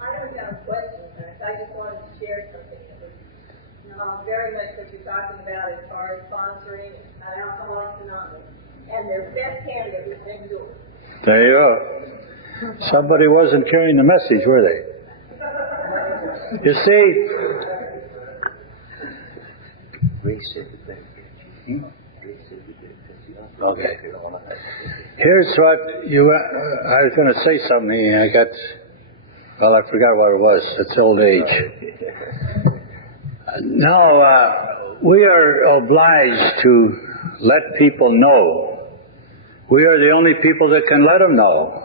I don't have a question, Clarence. I just wanted to share something that was very much what you're talking about as far as sponsoring and Alcoholics Anonymous. And their best candidate has been yours. There you go. Somebody wasn't carrying the message, were they? You see, Grace said the best. Grace said the best. okay. Here's what I was going to say something. I forgot what it was. It's old age. No, we are obliged to let people know. We are the only people that can let them know.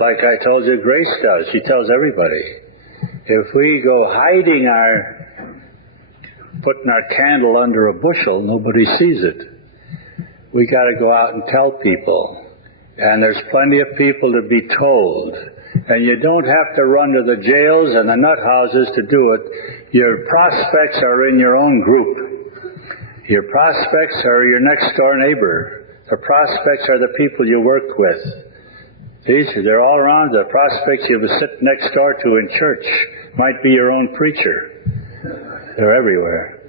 Like I told you, Grace does. She tells everybody. If we go putting our candle under a bushel, nobody sees it. We got to go out and tell people. And there's plenty of people to be told. And you don't have to run to the jails and the nut houses to do it. Your prospects are in your own group. Your prospects are your next door neighbor. The prospects are the people you work with. They're all around. The prospects you sit next door to in church might be your own preacher. They're everywhere.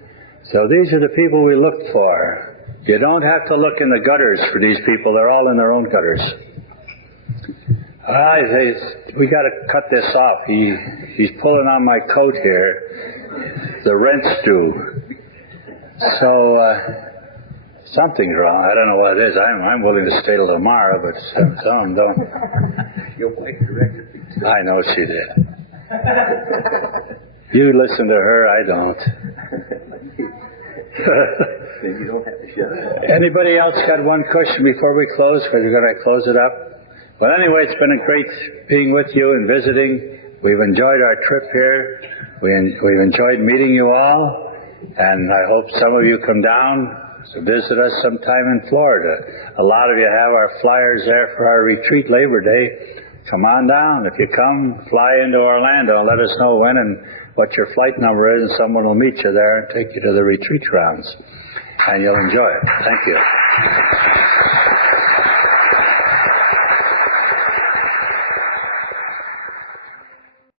So these are the people we look for. You don't have to look in the gutters for these people. They're all in their own gutters. We got to cut this off. He's pulling on my coat here. The rent's due. So something's wrong. I don't know what it is. I'm willing to stay till tomorrow, but some don't. Your wife directed me to. I know she did. You listen to her, I don't. Then you don't have to shut up. Anybody else got one question before we close? Because we're going to close it up. Well, anyway, it's been a great being with you and visiting. we've enjoyed our trip here. We've enjoyed meeting you all, and I hope some of you come down to visit us sometime in Florida. A lot of you have our flyers there for our retreat Labor Day. Come on down. If you come, fly into Orlando and let us know when and what your flight number is, and someone will meet you there and take you to the retreat grounds. And you'll enjoy it. Thank you.